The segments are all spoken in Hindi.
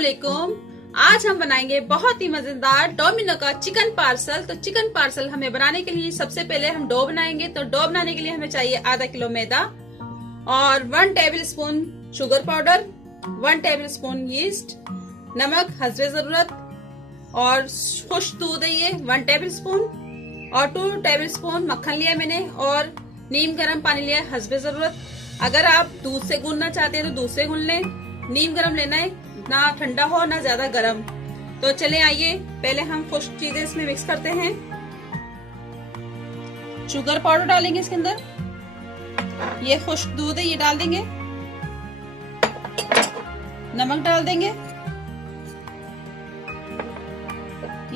वालेकुम। आज हम बनाएंगे बहुत ही मजेदार डोमिनो का चिकन पार्सल। तो चिकन पार्सल हमें बनाने के लिए सबसे पहले हम डो बनाएंगे। तो डो बनाने के लिए हमें चाहिए आधा किलो मैदा और 1 table spoon sugar powder, 1 table spoon yeast, नमक हस्बे जरूरत और खुश्क दूध है ये 1 टेबल स्पून और 2 टेबल स्पून मक्खन लिया मैंने और नीम गर्म पानी लिया हस्बे जरूरत। अगर आप दूध से गूंदना चाहते हैं तो दूध से गूंद लें। नीम गर्म लेना है, ना ठंडा हो ना ज्यादा गर्म। तो चले आइए पहले हम खुश्क चीजें इसमें मिक्स करते हैं। शुगर पाउडर डालेंगे इसके अंदर, ये खुश्क दूध है ये डाल देंगे, नमक डाल देंगे,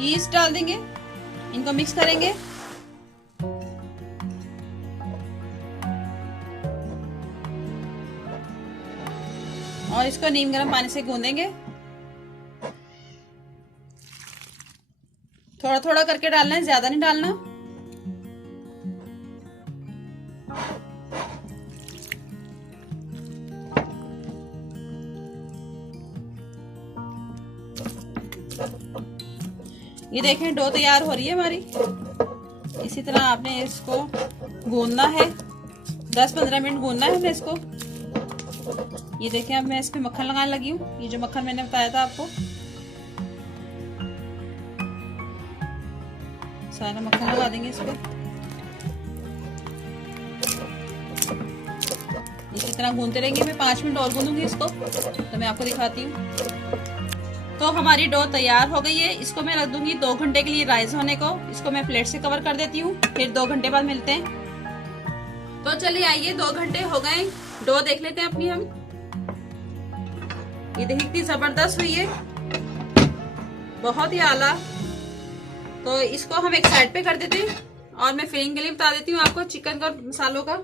यीस्ट डाल देंगे, इनको मिक्स करेंगे। और इसको नीम गर्म पानी से गूंदेंगे। थोड़ा थोड़ा करके डालना है, ज्यादा नहीं डालना। ये देखें डो तैयार हो रही है हमारी। इसी तरह आपने इसको गूंदना है, 10-15 मिनट गूंदना है हमने इसको। ये देखें अब मैं इस पे मक्खन लगाने लगी हूँ, ये जो मक्खन मैंने बताया था आपको, सारा मक्खन लगा देंगे इस पे। इसी तरह गूंदते रहेंगे। मैं 5 मिनट और गूंदूंगी इसको, तो मैं आपको दिखाती हूँ। तो हमारी डो तैयार हो गई है। इसको मैं रख दूंगी 2 घंटे के लिए राइस होने को। इसको मैं प्लेट से कवर कर देती हूँ, फिर 2 घंटे बाद मिलते हैं। तो चलिए आइए, 2 घंटे हो गए। डो देख लेते हैं अपनी हम। ये देखिए कितनी जबरदस्त हुई है, बहुत ही आला। तो इसको हम एक साइड पे कर देते हैं और मैं फिलिंग के लिए बता देती हूँ आपको चिकन का मसालों का।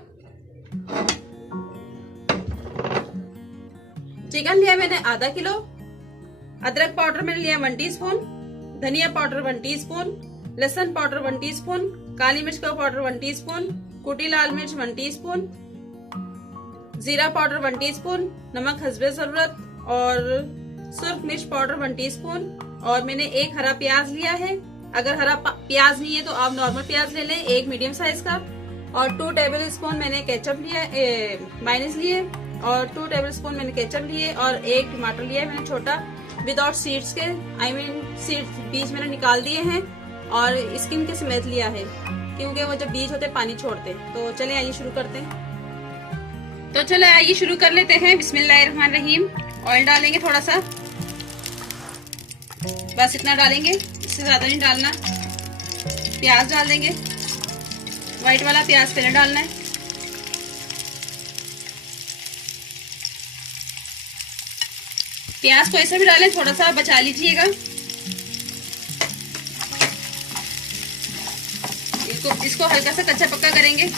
चिकन लिया मैंने आधा किलो, अदरक पाउडर मैंने लिया 1 टीस्पून, धनिया पाउडर 1 टीस्पून, लहसुन पाउडर 1 टीस्पून, काली मिर्च का पाउडर 1 टीस्पून, कुटी लाल मिर्च 1 टीस्पून, जीरा पाउडर 1 टीस्पून, नमक हस्बे जरूरत और सुर्ख मिर्च पाउडर 1 टीस्पून। और मैंने एक हरा प्याज लिया है। अगर हरा प्याज नहीं है तो आप नॉर्मल प्याज ले लें, एक मीडियम साइज का। और 2 टेबल स्पून मैंने केचप लिया, मायोनीज लिए और 2 टेबल स्पून मैंने केचप लिए और 1 टमाटर लिया है मैंने छोटा, विदाउट सीड्स के, सीड्स बीज मैंने निकाल दिए हैं और स्किन के समेत लिया है, क्योंकि वो जब बीज होते पानी छोड़ते। तो चले आइए शुरू करते हैं। तो चले आइए शुरू कर लेते हैं। बिस्मिल्लाहिर्रहमानिर्रहीम। ऑयल डालेंगे थोड़ा सा, बस इतना डालेंगे, इससे ज्यादा नहीं डालना। प्याज डाल देंगे, व्हाइट वाला प्याज पहले डालना है। प्याज को ऐसे भी डालें, थोड़ा सा बचा लीजिएगा। इसको हल्का सा कच्चा पक्का करेंगे।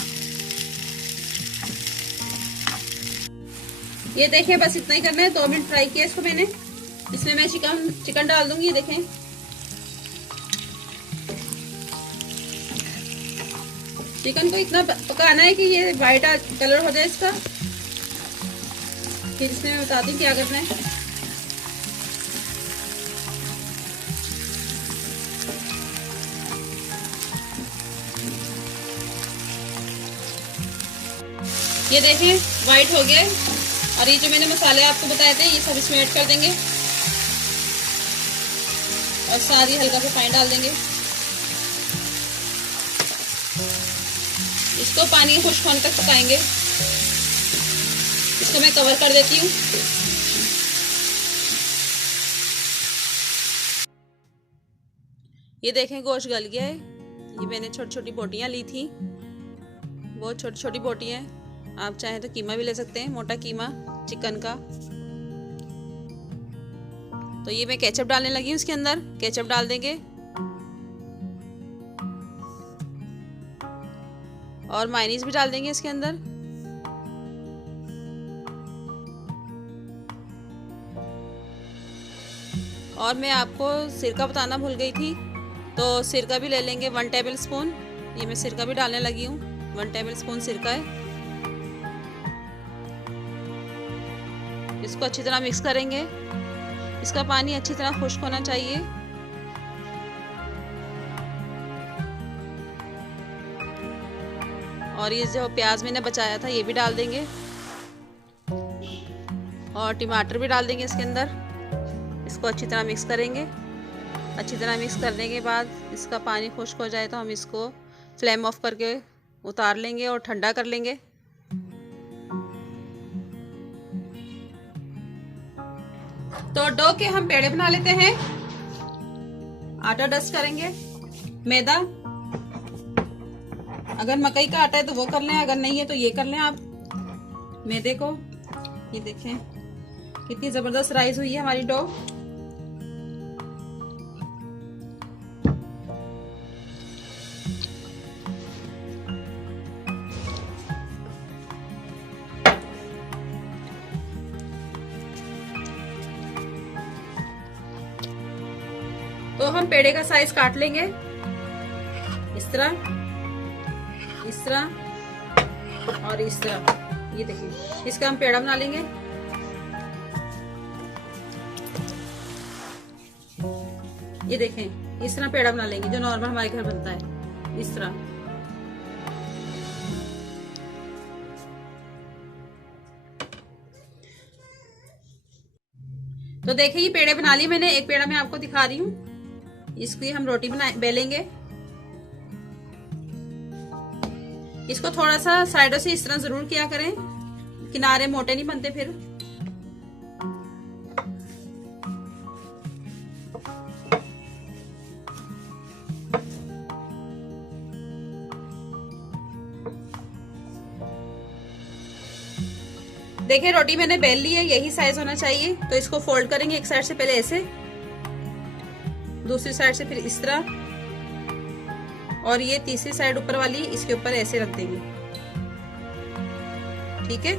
ये देखें बस इतना ही करना है। 2 मिनट फ्राई किया इसको मैंने। इसमें मैं चिकन डाल दूंगी। ये देखें चिकन को इतना पकाना है कि ये व्हाइट कलर हो जाए इसका। फिर इसमें मैं बताती हूँ क्या करना है। ये देखें व्हाइट हो गया। और ये जो मैंने मसाले आपको बताए थे ये सब इसमें ऐड कर देंगे और साथ ही हल्का सा पानी डाल देंगे। इसको पानी खुश्क होने तक पकाएंगे। इसको मैं कवर कर देती हूँ। ये देखें गोश्त गल गया है। ये मैंने छोटी छोटी बोटियां ली थी, बहुत छोटी छोटी बोटियां हैं। आप चाहें तो कीमा भी ले सकते हैं, मोटा कीमा चिकन का। तो ये मैं केचप डालने लगी हूँ इसके अंदर। केचप डाल देंगे और मायोनीज भी डाल देंगे इसके अंदर। और मैं आपको सिरका बताना भूल गई थी, तो सिरका भी ले लेंगे 1 टेबल स्पून। ये मैं सिरका भी डालने लगी हूँ, 1 टेबल स्पून सिरका है। इसको अच्छी तरह मिक्स करेंगे। इसका पानी अच्छी तरह खुश्क होना चाहिए। और ये जो प्याज मैंने बचाया था ये भी डाल देंगे और टमाटर भी डाल देंगे इसके अंदर। इसको अच्छी तरह मिक्स करेंगे। अच्छी तरह मिक्स करने के बाद इसका पानी खुश्क हो जाए तो हम इसको फ्लेम ऑफ करके उतार लेंगे और ठंडा कर लेंगे। तो डो के हम पेड़े बना लेते हैं। आटा डस्ट करेंगे। मैदा, अगर मकई का आटा है तो वो कर लें, अगर नहीं है तो ये कर लें आप। मैदे को, ये देखें कितनी जबरदस्त राइस हुई है हमारी डो। तो हम पेड़े का साइज काट लेंगे इस तरह, इस तरह और इस तरह। ये देखिए, इसका हम पेड़ा बना लेंगे। ये देखें, इस तरह पेड़ा बना लेंगे जो नॉर्मल हमारे घर बनता है, इस तरह। तो देखिए ये पेड़े बना लिए मैंने। एक पेड़ा मैं आपको दिखा रही हूँ। इसकी हम रोटी बेलेंगे। इसको थोड़ा सा साइडों से इस तरह जरूर किया करें, किनारे मोटे नहीं बनते फिर। देखिए रोटी मैंने बेल ली है, यही साइज होना चाहिए। तो इसको फोल्ड करेंगे एक साइड से पहले ऐसे, दूसरी साइड से फिर इस तरह, और ये तीसरी साइड ऊपर वाली इसके ऊपर ऐसे रख देंगे। ठीक है।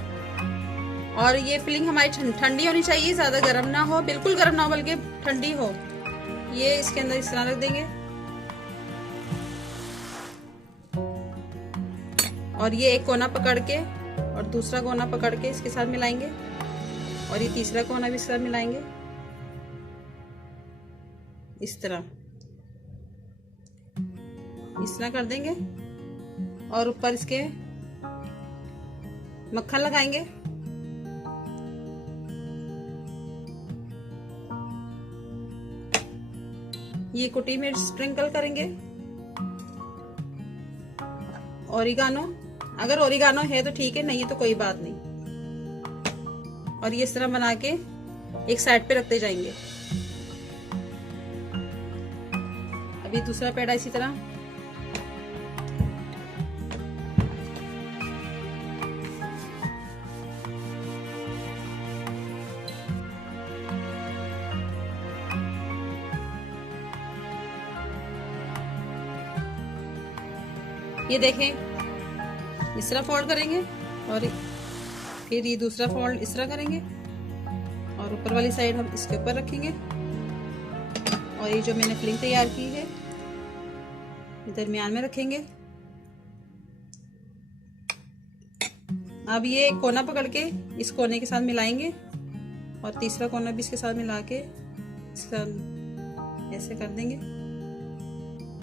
और ये फिलिंग हमारी ठंडी होनी चाहिए, ज्यादा गर्म ना हो, बिल्कुल गर्म ना हो बल्कि ठंडी हो। ये इसके अंदर इस तरह रख देंगे और ये एक कोना पकड़ के और दूसरा कोना पकड़ के इसके साथ मिलाएंगे और ये तीसरा कोना भी इसके साथ मिलाएंगे इस तरह कर देंगे और ऊपर इसके मक्खन लगाएंगे। ये कुटी मिर्च स्प्रिंकल करेंगे। ओरिगानो, अगर ओरिगानो है तो ठीक है, नहीं है तो कोई बात नहीं। और ये इस तरह बना के एक साइड पे रखते जाएंगे। अभी दूसरा पेड़ा इसी तरह। ये देखें, इस तरह फोल्ड करेंगे और फिर ये दूसरा फोल्ड इस तरह करेंगे और ऊपर वाली साइड हम इसके ऊपर रखेंगे और ये जो मैंने फिलिंग तैयार की है दरमियान में रखेंगे। अब ये कोना पकड़ के इस कोने के साथ मिलाएंगे और तीसरा कोना भी इसके साथ मिला के ऐसे कर देंगे।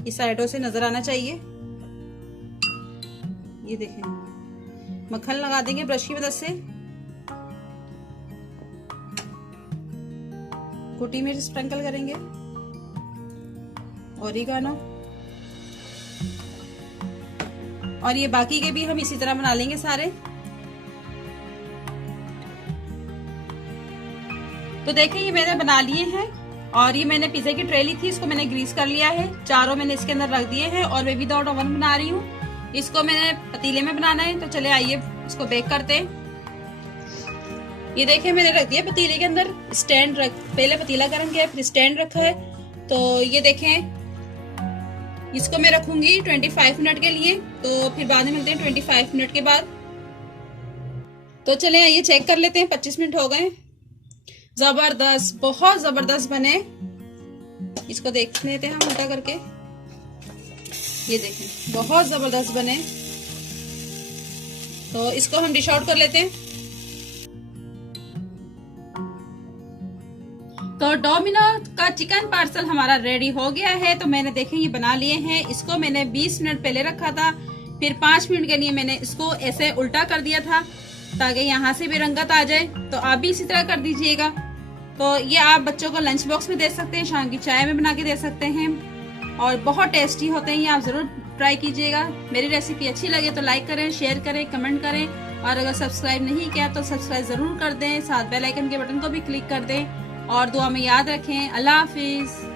इस साइडों से नजर आना चाहिए। ये देखें, मक्खन लगा देंगे ब्रश की मदद से। कुटी मिर्च स्प्रिंकल करेंगे, ओरिगानो, और ये बाकी के भी हम इसी तरह बना लेंगे सारे। तो देखिए ये मैंने बना लिए हैं और ये मैंने पिज्जा की ट्रे ली थी, इसको मैंने ग्रीस कर लिया है। चारों मैंने इसके अंदर रख दिए हैं और मैं विदाउट ओवन बना रही हूँ। इसको मैंने पतीले में बनाना है, तो चले आइए इसको बेक करते हैं। ये देखिए मैंने रख दिया पतीले के अंदर स्टैंड पहले पतीला गर्म किया फिर स्टैंड रखा है। तो ये देखें, इसको मैं रखूंगी 25 मिनट के लिए, तो फिर बाद में मिलते हैं 25 मिनट के बाद। तो चले आइए चेक कर लेते हैं। 25 मिनट हो गए। जबरदस्त, बहुत जबरदस्त बने। इसको देख लेते हैं हम उल्टा करके। ये देखें बहुत जबरदस्त बने। तो इसको हम डिश आउट कर लेते हैं। तो डोमिनो का चिकन पार्सल हमारा रेडी हो गया है। तो मैंने देखे ये बना लिए हैं। इसको मैंने 20 मिनट पहले रखा था, फिर 5 मिनट के लिए मैंने इसको ऐसे उल्टा कर दिया था ताकि यहाँ से भी रंगत आ जाए। तो आप भी इसी तरह कर दीजिएगा। तो ये आप बच्चों को लंच बॉक्स में दे सकते हैं, शाम की चाय में बना के दे सकते हैं और बहुत टेस्टी होते हैं। ये आप जरूर ट्राई कीजिएगा। मेरी रेसिपी अच्छी लगे तो लाइक करें, शेयर करें, कमेंट करें और अगर सब्सक्राइब नहीं किया तो सब्सक्राइब जरूर कर दें। साथ बेल आइकन के बटन को भी क्लिक कर दें और दुआ में याद रखें। अल्लाह हाफिज।